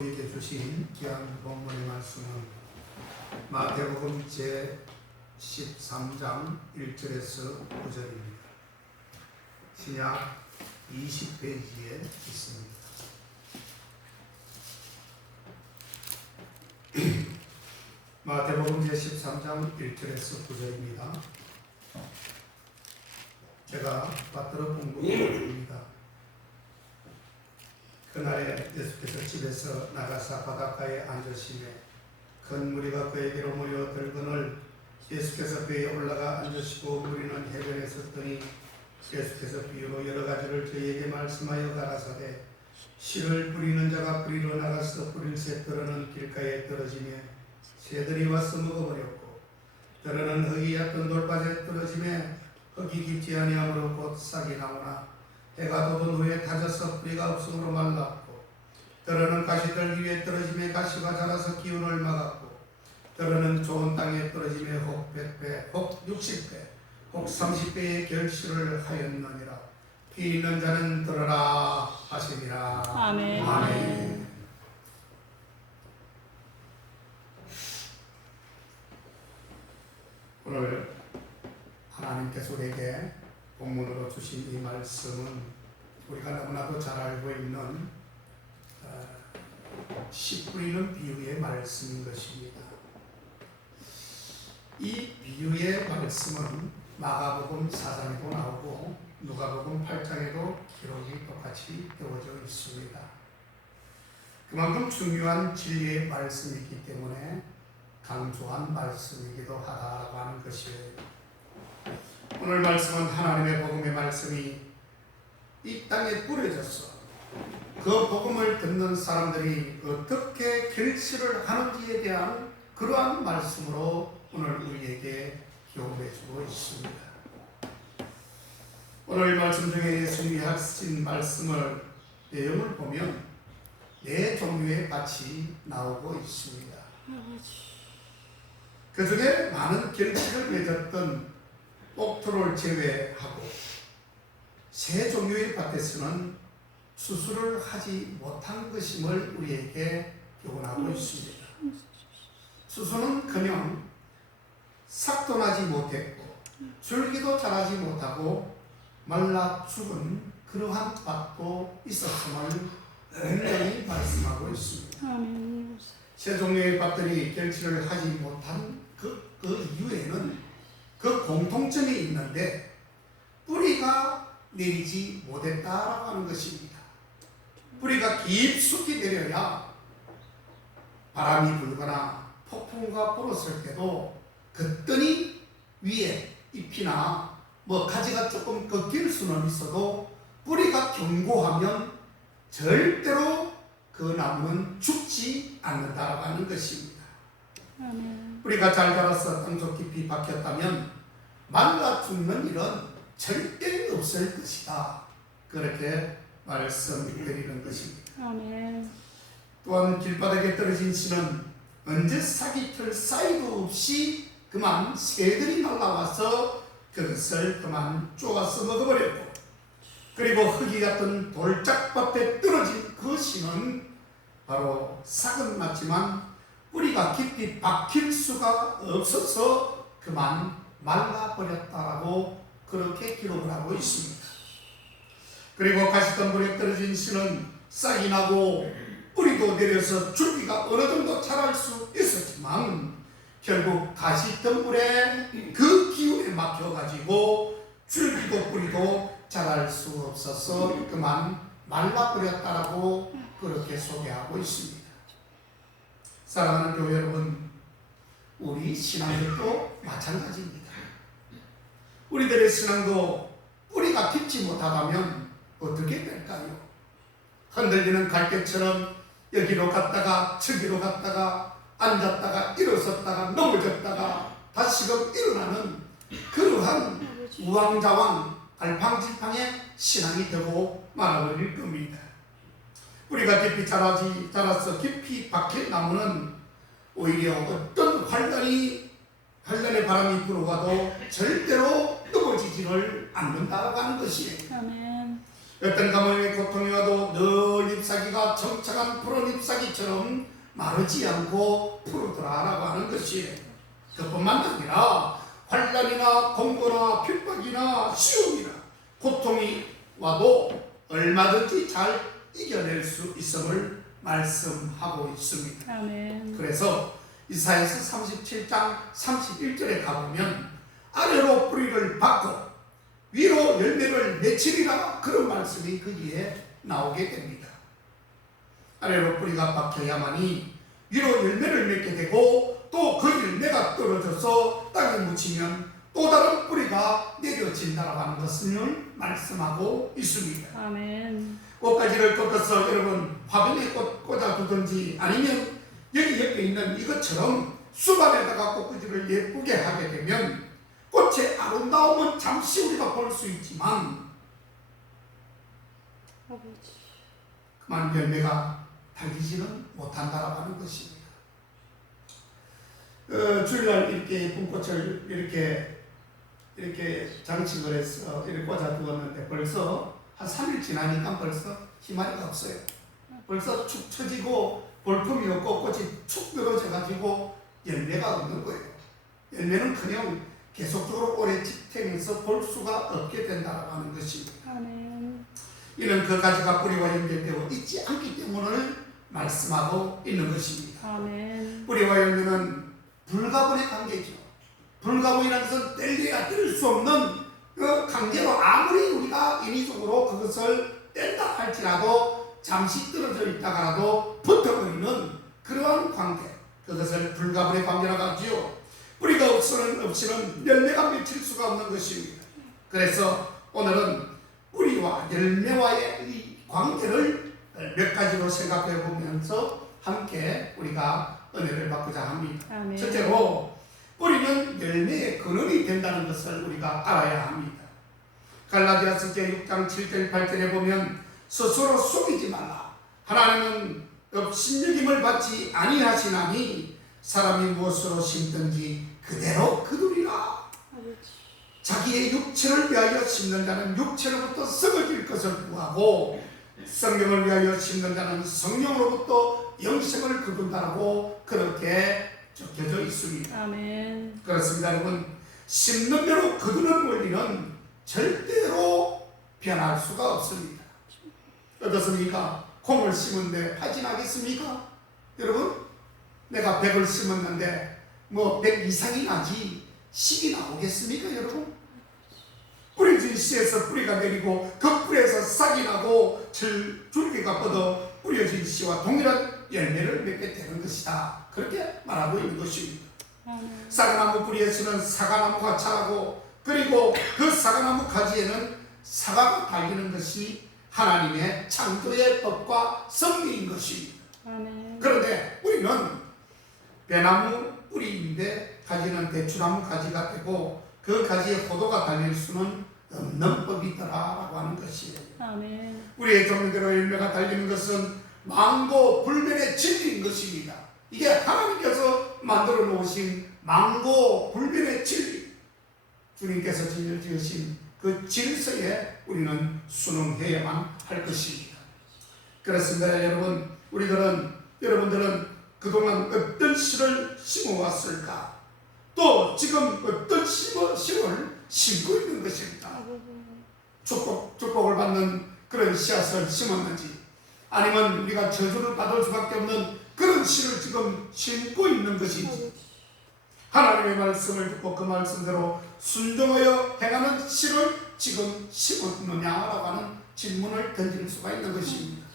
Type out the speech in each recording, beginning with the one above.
우리에게 주신 귀한 본문의 말씀은 마태복음 제 13장 1절에서 9절입니다. 신약 20페이지에 있습니다. 마태복음 제 13장 1절에서 9절입니다. 제가 받들어 본 것입니다. 그날에 예수께서 집에서 나가사 바닷가에 앉으시매 큰 무리가 그에게로 모여들거늘 예수께서 배에 올라가 앉으시고 무리는 해변에 섰더니 예수께서 비유로 여러 가지를 저희에게 말씀하여 가라사대 씨를 뿌리는 자가 뿌리러 나가서 뿌린 셋들은 길가에 떨어지며 새들이 와서 먹어버렸고 들은 흙이 얕은 돌밭에 떨어지며 흙이 깊지 아니하므로 곧 싹이 나오나 해가 돋은 후에 타져서 뿌리가 없으므로 말랐고 들은 가시들 위에 떨어지며 가시가 자라서 기운을 막았고 들은 좋은 땅에 떨어지며 혹 100배, 혹 60배, 혹 30배의 결실을 하였느니라. 피 있는 자는 들으라 하시니라. 아멘. 아멘. 오늘 하나님께서 우리에게 본문으로 주신 이 말씀은 우리가 너무나도 잘 알고 있는 씨 뿌리는 비유의 말씀인 것입니다. 이 비유의 말씀은 마가복음 4장에도 나오고 누가복음 8장에도 기록이 똑같이 되어져 있습니다. 그만큼 중요한 진리의 말씀이기 때문에 강조한 말씀이기도 하다라고 하는 것이에요. 오늘 말씀은 하나님의 복음의 말씀이 이 땅에 뿌려져서 그 복음을 듣는 사람들이 어떻게 결실을 하는지에 대한 그러한 말씀으로 오늘 우리에게 교훈해 주고 있습니다. 오늘 말씀 중에 예수님이 하신 말씀을 내용을 보면 네 종류의 밭이 나오고 있습니다. 그 중에 많은 결실을 맺었던 옥토를 제외하고 세 종류의 밭에서는 수술을 하지 못한 것임을 우리에게 교훈하고 있습니다. 수술은커녕 싹도 나지 못했고 줄기도 자라지 못하고 말라 죽은 그러한 밭도 있었음을 분명히 말씀하고 있습니다. 세 종류의 밭들이 결실을 하지 못한 그 이유에는 그 공통점이 있는데 뿌리가 내리지 못했다라고 하는 것입니다. 뿌리가 깊숙이 내려야 바람이 불거나 폭풍과 불었을 때도 그떠니 위에 잎이나 가지가 조금 꺾일 수는 있어도 뿌리가 견고하면 절대로 그 나무는 죽지 않는다라고 하는 것입니다. 뿌리가 잘 자라서 땅속 깊이 박혔다면 말라 죽는 일은 절대 없을 것이다. 그렇게 말씀드리는 것입니다. 또한 길바닥에 떨어진 씨는 언제 싹이 틀 사이도 없이 그만 새들이 날라와서 그것을 그만 쪼아서 먹어버렸고 그리고 흙이 같은 돌짝밭에 떨어진 그 씨는 바로 싹은 났지만 뿌리가 깊이 박힐 수가 없어서 그만 말라버렸다라고 그렇게 기록을 하고 있습니다. 그리고 가시덤불에 떨어진 씨는 싹이 나고 뿌리도 내려서 줄기가 어느 정도 자랄 수 있었지만 결국 가시덤불에 그 기운에 막혀가지고 줄기도 뿌리도 자랄 수 없어서 그만 말라버렸다라고 그렇게 소개하고 있습니다. 사랑하는 교회 여러분, 우리 신앙도 마찬가지입니다. 우리들의 신앙도 뿌리가 깊지 못하다면 어떻게 될까요? 흔들리는 갈대처럼 여기로 갔다가 저기로 갔다가 앉았다가 일어섰다가 넘어졌다가 다시금 일어나는 그러한 우왕좌왕 갈팡질팡의 신앙이 되고 말아버릴 겁니다. 뿌리가 깊이 자라서 깊이 박힌 나무는 오히려 어떤 환란의 바람이 불어와도 절대로 넘어지지를 않는다고 하는 것이에요. 어떤 가뭄의 고통이 와도 늘 잎사귀가 청청한 푸른 잎사귀처럼 마르지 않고 푸르더라라고 하는 것이에요. 그뿐만 아니라 환난이나 공고나 핍박이나 시험이나 고통이 와도 얼마든지 잘 이겨낼 수 있음을 말씀하고 있습니다. 아멘. 그래서 이사야서 37장 31절에 가보면 아래로 뿌리를 받고 위로 열매를 맺히리라, 그런 말씀이 거기에 나오게 됩니다. 아래로 뿌리가 박혀야만이 위로 열매를 맺게 되고, 또 그 열매가 떨어져서 땅에 묻히면 또 다른 뿌리가 내려진다라고 하는 것을 말씀하고 있습니다. 아멘. 꽃가지를 꺾어서 여러분 화분에 꽂아두든지 아니면 여기 옆에 있는 이것처럼 수반에다가 꽃가지를 예쁘게 하게 되면 꽃의 아름다움은 잠시 우리가 볼 수 있지만 아버지. 그만 열매가 달리지는 못한다라고 하는 것입니다. 주일날 이렇게 예쁜 꽃을 이렇게 장식을 해서 이렇게 꽂아두었는데 벌써 한 3일 지나니까 벌써 희망이 없어요. 벌써 축 처지고 볼품이 없고 꽃이 축 늘어져가지고 열매가 없는 거예요. 열매는커녕 계속적으로 오래 지탱해서 볼 수가 없게 된다고 하는 것입니다. 아멘. 이는 그 가지가 뿌리와 연결되어 있지 않기 때문에 말씀하고 있는 것입니다. 아멘. 뿌리와 열매는 불가분의 관계죠. 불가분이라는 것은 뗄래야 뗄 수 없는 그 관계로 아무리 우리가 인위적으로 그것을 뗀다 할지라도 잠시 떨어져 있다가라도 붙어버리는 그러한 관계, 그것을 불가분의 관계라고 하지요. 뿌리가 없이는 열매가 맺힐 수가 없는 것입니다. 그래서 오늘은 뿌리와 열매와의 이 관계를 몇 가지로 생각해 보면서 함께 우리가 은혜를 받고자 합니다. 아멘. 첫째로 뿌리는 열매의 근원이 된다는 것을 우리가 알아야 합니다. 갈라디아서 6장 7절 8절에 보면 스스로 속이지 말라. 하나님은 업신여김을 받지 아니하시나니 사람이 무엇으로 심든지 그대로 거두리라. 자기의 육체를 위하여 심는 자는 육체로부터 썩어질 것을 구하고 성령을 위하여 심는 자는 성령으로부터 영생을 거둔다라고 그렇게 적혀져 있습니다. 아멘. 그렇습니다. 여러분, 심는 대로 거두는 원리는 절대로 변할 수가 없습니다. 어떻습니까? 콩을 심은데 파진하겠습니까? 여러분, 내가 100을 심었는데 뭐 100 이상이 나지 10이 나오겠습니까? 여러분, 뿌려진 씨에서 뿌리가 내리고 그 뿌리에서 싹이 나고 줄기가 뻗어 뿌려진 씨와 동일한 열매를 맺게 되는 것이다, 그렇게 말하고 있는 것입니다. 사과나무 뿌리에서는 사과나무가 자라고, 그리고 그 사과나무 가지에는 사과가 달리는 것이 하나님의 창조의 법과 섭리인 것입니다. 아멘. 그런데 우리는 배나무 뿌리인데 가지는 대추나무 가지가 되고 그 가지에 포도가 달릴 수는 없는 법이더라라고 하는 것이에요. 아멘. 우리의 종류대로 열매가 달리는 것은 망고 불변의 진리인 것입니다. 이게 하나님께서 만들어 놓으신 망고 불변의 진리, 주님께서 지으신 그 질서에 우리는 순응해야만 할 것입니다. 그렇습니다. 여러분, 여러분들은 그동안 어떤 씨를 심어왔을까? 또 지금 어떤 씨를 심고 있는 것입니다. 축복을 받는 그런 씨앗을 심었는지, 아니면 우리가 저주를 받을 수밖에 없는 그런 씨를 지금 심고 있는 것인지, 하나님의 말씀을 듣고 그 말씀대로 순종하여 행하는 씨를 지금 심었느냐라고 하는 질문을 던질 수가 있는 것입니다.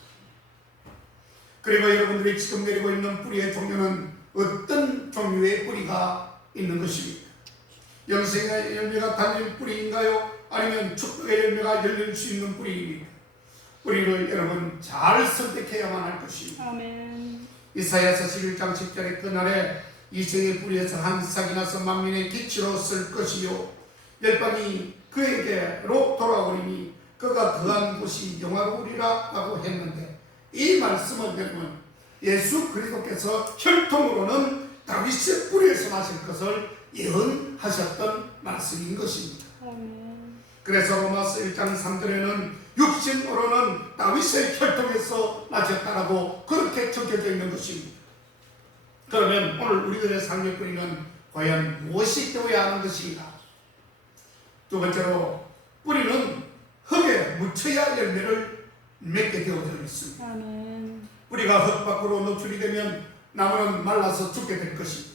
그리고 여러분들이 지금 내리고 있는 뿌리의 종류는 어떤 종류의 뿌리가 있는 것입니까? 영생의 열매가 달린 뿌리인가요? 아니면 축복의 열매가 열릴 수 있는 뿌리입니까? 뿌리를 여러분 잘 선택해야만 할 것입니다. 아멘. 이사야서 11장 10절에 그날에 이생의 뿌리에서 한 싹이 나서 만민의 기치로 쓸 것이요 열방이 그에게로 돌아오리니 그가 거한 곳이 영화로우리라 라고 했는데, 이 말씀은 여러분 예수 그리스도께서 혈통으로는 다윗의 뿌리에서 나실 것을 예언하셨던 말씀인 것입니다. 아멘. 그래서 로마서 1장 3절에는 육신으로는 다윗의 혈통에서 나셨다라고 그렇게 적혀져 있는 것입니다. 그러면 오늘 우리들의 삶의 뿌리는 과연 무엇이 되어야 하는 것인가? 두 번째로 뿌리는 흙에 묻혀야 열매를 맺게 되어져 있습니다. 아멘. 뿌리가 흙 밖으로 노출이 되면 나무는 말라서 죽게 될 것입니다.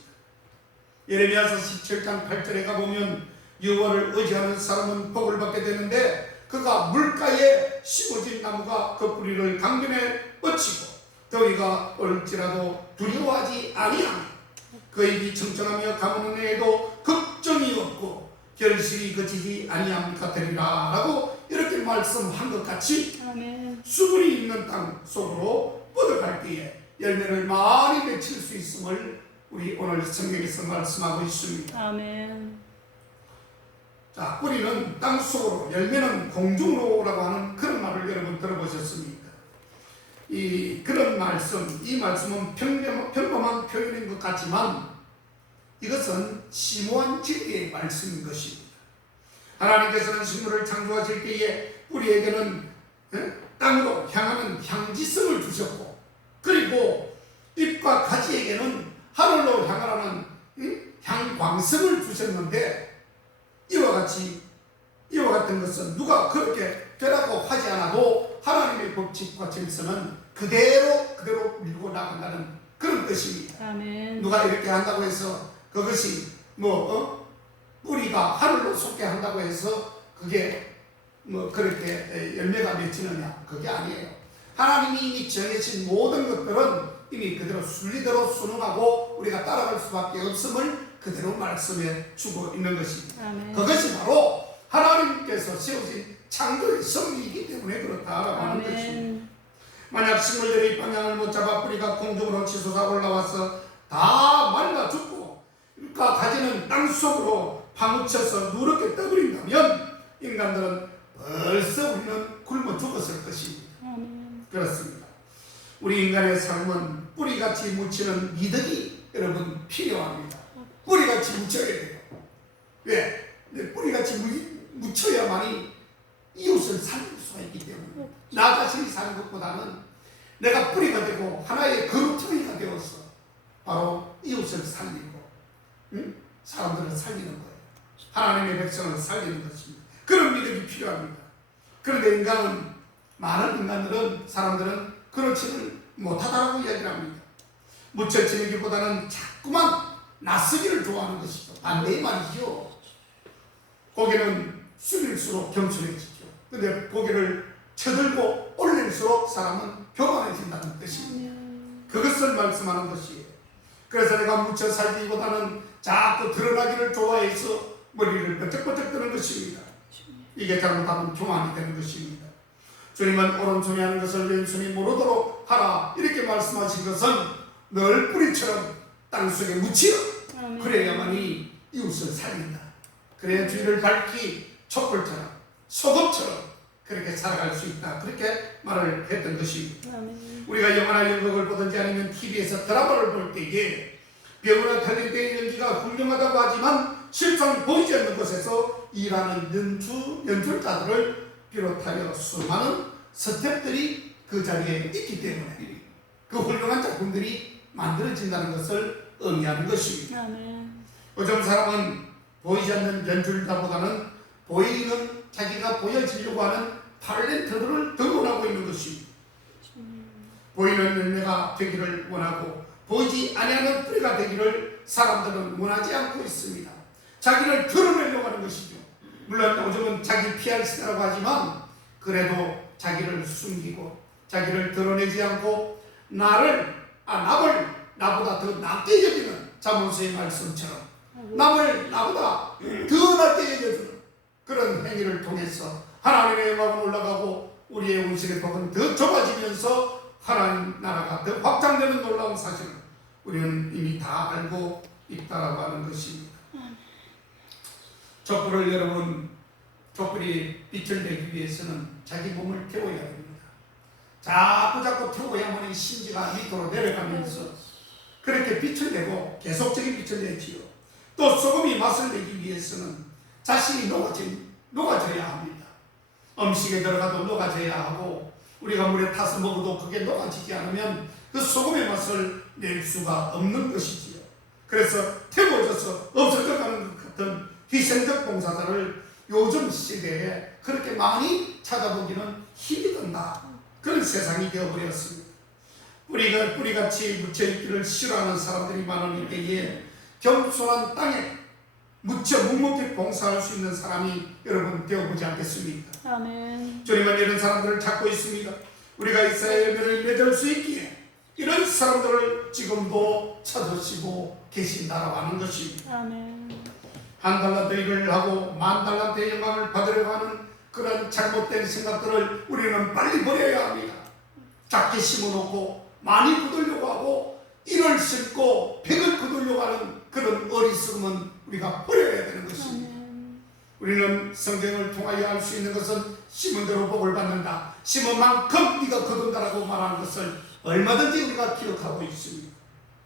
예레미야서 17장 8절에 가보면 여호와를 의지하는 사람은 복을 받게 되는데 그가 물가에 심어진 나무가 그 뿌리를 강변에 뻗치고 더위가 올지라도 두려워하지 아니하며 그 입이 청청하며 가무는 해에도 걱정이 없고 결실이 그치지 아니함 같으리라 라고 이렇게 말씀한 것 같이 아멘. 수분이 있는 땅 속으로 뻗어갈 때에 열매를 많이 맺힐 수 있음을 우리 오늘 성경에서 말씀하고 있습니다. 아멘. 자, 뿌리는 땅 속으로, 열매는 공중으로라고 하는 그런 말을 여러분 들어보셨습니까? 그런 말씀, 이 말씀은 평범한 표현인 것 같지만 이것은 심오한 진리의 말씀인 것입니다. 하나님께서는 식물을 창조하실 때에 뿌리에게는 땅으로 향하는 향지성을 주셨고, 그리고 잎과 가지에게는 하늘로 향하는 향광성을 주셨는데, 이와 같은 것은 누가 그렇게 되라고 하지 않아도 하나님의 법칙과 질서는 그대로 밀고 나간다는 그런 뜻입니다. 아멘. 누가 이렇게 한다고 해서 그것이 뿌리가 하늘로 솟게 한다고 해서 그게 그렇게 열매가 맺히느냐, 그게 아니에요. 하나님이 이미 정해진 모든 것들은 이미 그대로 순리대로 순응하고 우리가 따라갈 수밖에 없음을 그대로 말씀해 주고 있는 것입니다. 아멘. 그것이 바로 하나님께서 세우신 창조의 섭리이기 때문에 그렇다라고 하는 것입니다. 만약 식물들이 방향을 못 잡아 뿌리가 공중으로 치솟아 올라와서 다 말라 죽고 잎과 가지는 땅 속으로 파묻혀서 누렇게 떠버린다면 인간들은 벌써 우리는 굶어 죽었을 것입니다. 아멘. 그렇습니다. 우리 인간의 삶은 뿌리같이 묻히는 미덕이 여러분 필요합니다. 뿌리같이 묻혀야 돼요. 왜? 뿌리같이 묻혀야만이 이웃을 살릴 수가 있기 때문에 나 자신이 사는 것보다는 내가 뿌리가 되고 하나의 그루터기가 되어서 바로 이웃을 살리고 사람들을 살리는 거예요. 하나님의 백성을 살리는 것입니다. 그런 믿음이 필요합니다. 그런데 많은 인간들은, 사람들은 그렇지를 못하다라고 이야기를 합니다. 묻혀지기보다는 자꾸만 나서기를 좋아하는 것이죠. 반대의 말이죠. 고개는 숙일수록 겸손해지죠. 근데 고개를 쳐들고 올릴수록 사람은 교만해진다는 뜻입니다. 그것을 말씀하는 것이에요. 그래서 내가 묻혀 살기보다는 자꾸 드러나기를 좋아해서 머리를 번쩍번쩍 드는 것입니다. 이게 잘못하면 교만이 되는 것입니다. 주님은 오른손이 하는 것을 왼손이 모르도록 하라 이렇게 말씀하신 것은 늘 뿌리처럼 땅속에 묻히라. 그래야만이 이웃을 살린다. 그래야 주위를 밝히 촛불처럼 소금처럼 그렇게 살아갈 수 있다. 그렇게 말을 했던 것입니다. 우리가 영화나 연극을 보든지 아니면 TV에서 드라마를 볼 때에 배우나 탤런트의 연기가 훌륭하다고 하지만 실상 보이지 않는 곳에서 일하는 연출자들을 비롯하여 수많은 스태프들이 그 자리에 있기 때문에 그 훌륭한 작품들이 만들어진다는 것을 의미하는 것입니다. 요즘 사람은 보이지 않는 연출자보다는 보이는 자기가 보여지려고 하는 탤런트들을 등원하고 있는 것입니다. 보이는 열매가 되기를 원하고 보이지 아니하는 뿌리가 되기를 사람들은 원하지 않고 있습니다. 자기를 드러내려고 하는 것이죠. 물론 요즘은 자기 PR 시대라고 하지만 그래도 자기를 숨기고 자기를 드러내지 않고 남을 나보다 더 낫게 여기는 자문서의 말씀처럼 남을 나보다 더 낫게 여겨주는 그런 행위를 통해서 하나님의 영광은 올라가고 우리의 운신의 복은 더 좁아지면서 하나님 나라가 더 확장되는 놀라운 사실을 우리는 이미 다 알고 있다라고 하는 것입니다. 촛불을 촛불이 빛을 내기 위해서는 자기 몸을 태워야 됩니다. 자꾸 태워야만 신지가 밑으로 내려가면서 그렇게 빛을 내고 계속적인 빛을 내지요. 또 소금이 맛을 내기 위해서는 자신이 녹아져야 합니다. 음식에 들어가도 녹아져야 하고 우리가 물에 타서 먹어도 그게 녹아지지 않으면 그 소금의 맛을 낼 수가 없는 것이지요. 그래서 태워져서 없어져가는 것 같은 희생적 봉사자를 요즘 시대에 그렇게 많이 찾아보기는 힘이 든다. 그런 세상이 되어버렸습니다. 뿌리같이 묻혀있기를 싫어하는 사람들이 많은 이때에 겸손한 땅에 묻혀 묵묵히 봉사할 수 있는 사람이 여러분 되어보지 않겠습니까? 아멘. 주님은 이런 사람들을 찾고 있습니다. 우리가 이사야의 열매를 맺을 수 있기에 이런 사람들을 지금도 찾으시고 계신다라고 하는 것입니다. 아멘. 한 달란트 일을 하고 만 달란트의 영광을 받으려고 하는 그런 잘못된 생각들을 우리는 빨리 버려야 합니다. 작게 심어놓고 많이 거두려고 하고 일을 심고 백을 거두려고 하는 그런 어리석음은 우리가 버려야 되는 것입니다. 아멘. 우리는 성경을 통하여 알 수 있는 것은 심은 대로 복을 받는다. 심은 만큼 네가 거둔다라고 말하는 것을 얼마든지 우리가 기억하고 있습니다.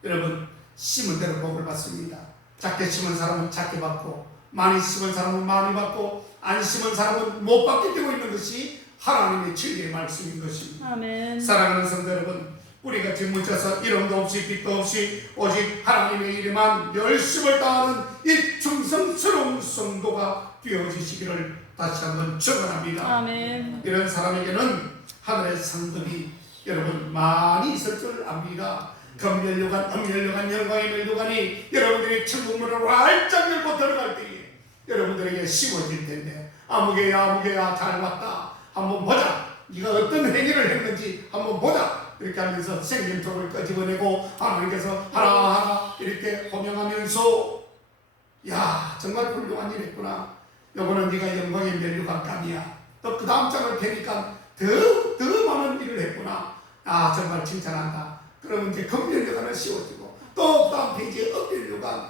여러분, 심은 대로 복을 받습니다. 작게 심은 사람은 작게 받고 많이 심은 사람은 많이 받고 안 심은 사람은 못 받게 되고 있는 것이 하나님의 진리의 말씀인 것입니다. 아멘. 사랑하는 성도 여러분, 우리같이 묻혀서 이름도 없이 빛도 없이 오직 하나님의 이름만 열심을 다하는 이 충성스러운 성도가 되어지시기를 다시 한번 축원합니다. 아멘. 이런 사람에게는 하늘의 상급이 여러분 많이 있을 줄 압니다. 금면류관, 음면류관, 영광의 면류관이 여러분들이 천국문을 활짝 열고 들어갈 때에 여러분들에게 씌워질 텐데 아무개야 잘 왔다. 한번 보자. 네가 어떤 행위를 했는지 한번 보자. 이렇게 하면서 생명통을 끄집어내고 하나님께서 하나하나 이렇게 호명하면서 야 정말 훌륭한 일 했구나. 요거는 네가 영광의 면류관감이야. 또 그 다음 장을 펴니까 더 많은 일을 했구나. 아 정말 칭찬한다. 그러면 이제 금면류관을 씌워주고 또 그 다음 페이지에 은면류관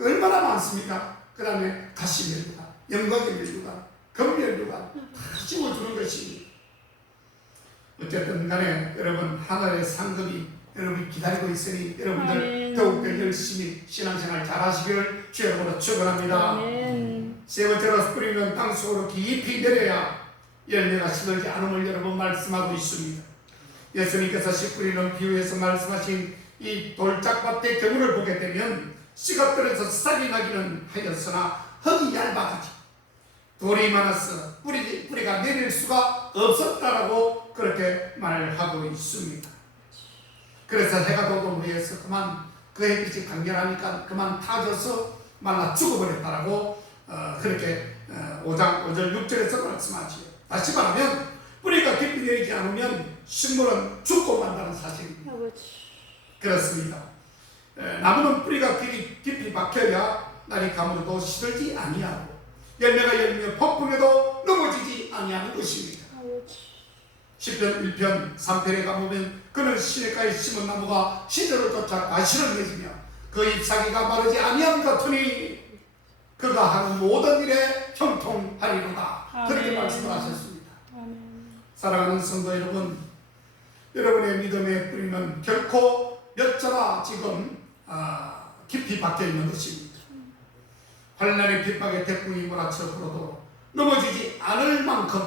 얼마나 많습니까? 그 다음에 가시면류관, 영광의 면류관, 금면류관 다 씌워주는 것이 어쨌든 간에 여러분 하늘의 상급이 여러분이 기다리고 있으니 여러분들 아멘. 더욱더 열심히 신앙생활 잘 하시기를 주여로 축원합니다. 아멘. 세 번째로 뿌리는 땅 속으로 깊이 내려야 열매가 시들지 않음을 여러분 말씀하고 있습니다. 예수님께서 씨 뿌리는 비유에서 말씀하신 이 돌짝밭의 경우를 보게 되면 씨가 떨어져 싹이 나기는 하였으나 흙이 얇아가지고 돌이 많아서 뿌리가 내릴 수가 없었다라고 그렇게 말하고 있습니다. 그래서 해가 돋은 후에서 그만 그 햇빛이 강렬하니까 그만 타져서 말라 죽어버렸다라고 그렇게 5장 5절 6절에서 말씀하지요. 다시 말하면 뿌리가 깊이 내리지 않으면 식물은 죽고 만다는 사실입니다. 그렇습니다. 나무는 뿌리가 깊이 박혀야 날이 가물어도 시들지 아니하고 열매가 열리며 폭풍에도 넘어지지 아니하는 것입니다. 시편 1편 3편에 가보면 그는 시냇가에 심은 나무가 시절을 쫓아 가시를 맺으며 그 잎사귀가 마르지 아니함 같으니 그가 하는 모든 일에 형통하리로다. 그렇게 말씀을 하셨습니다. 사랑하는 성도 여러분, 여러분의 믿음의 뿌리는 결코 몇 자나 지금 깊이 박혀 있는 것입니다. 환난의 핍박에 태풍이 몰아쳐 불어도 넘어지지 않을 만큼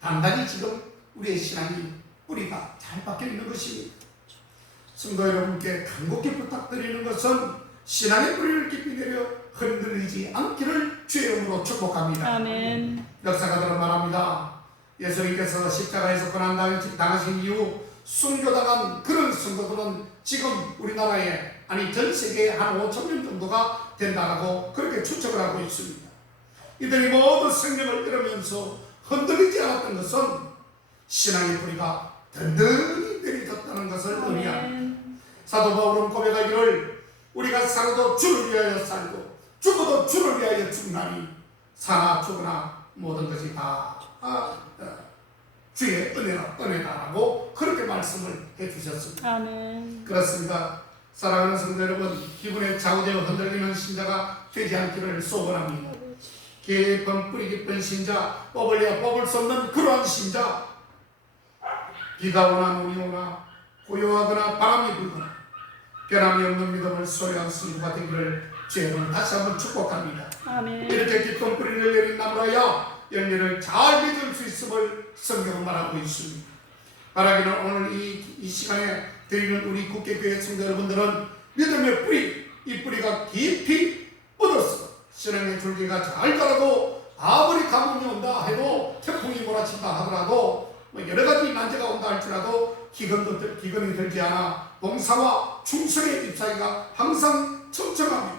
단단히 지금 우리의 신앙이 뿌리가 잘 박혀 있는 것입니다. 성도 여러분께 간곡히 부탁드리는 것은 신앙의 뿌리를 깊이 내려 흔들리지 않기를 주의 이름으로 축복합니다. 아멘. 역사가들은 말합니다. 예수님께서 십자가에서 고난당하신 이후 순교당한 그런 성도들은 지금 우리나라에 아니 전 세계에 한 5,000명 정도가 된다고 그렇게 추측을 하고 있습니다. 이들이 모두 생명을 잃으면서 흔들리지 않았던 것은 신앙의 뿌리가 든든히 내려졌다는 것을 의미합니다. 사도 바울은 고백하기를 우리가 살아도 주를 위하여 살고 죽어도 주를 위하여 죽나니 사나 죽으나 모든 것이 다 주의 은혜다라고 그렇게 말씀을 해주셨습니다. 아멘. 그렇습니다. 사랑하는 성도 여러분, 기분에 좌우되어 흔들리는 신자가 되지 않기를 소원합니다. 깊은 뿌리 깊은 신자, 뽑을래야 뽑을 수 없는 그러한 신자, 비가 오나 눈이 오나 고요하거나 바람이 불거나 변함이 없는 믿음을 소유한 성도가 되기를 주님을 다시 한번 축복합니다. 아멘. 이렇게 깊은 뿌리를 내린 나무라야 열매를 잘 맺을 수 있음을 성경은 말하고 있습니다. 바라기는 오늘 이 시간에 드리는 우리 국회교회 성도 여러분들은 믿음의 뿌리, 이 뿌리가 깊이 뻗어서 신앙의 줄기가 잘 자라고 아무리 가뭄이 온다 해도 태풍이 몰아친다 하더라도 여러 가지 난제가 온다 할지라도 기근이 들지 않아 봉사와 충성의 잎사귀가 항상 청청하며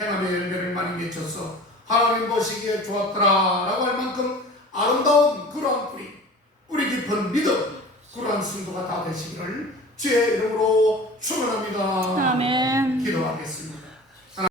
행함의 열매를 많이 맺혀서 하나님 보시기에 좋았더라 라고 할 만큼 아름다운 그러한 뿌리 깊은 믿음, 그러한 성도가 다 되시기를 주의 이름으로 축원합니다. 아멘. 기도하겠습니다.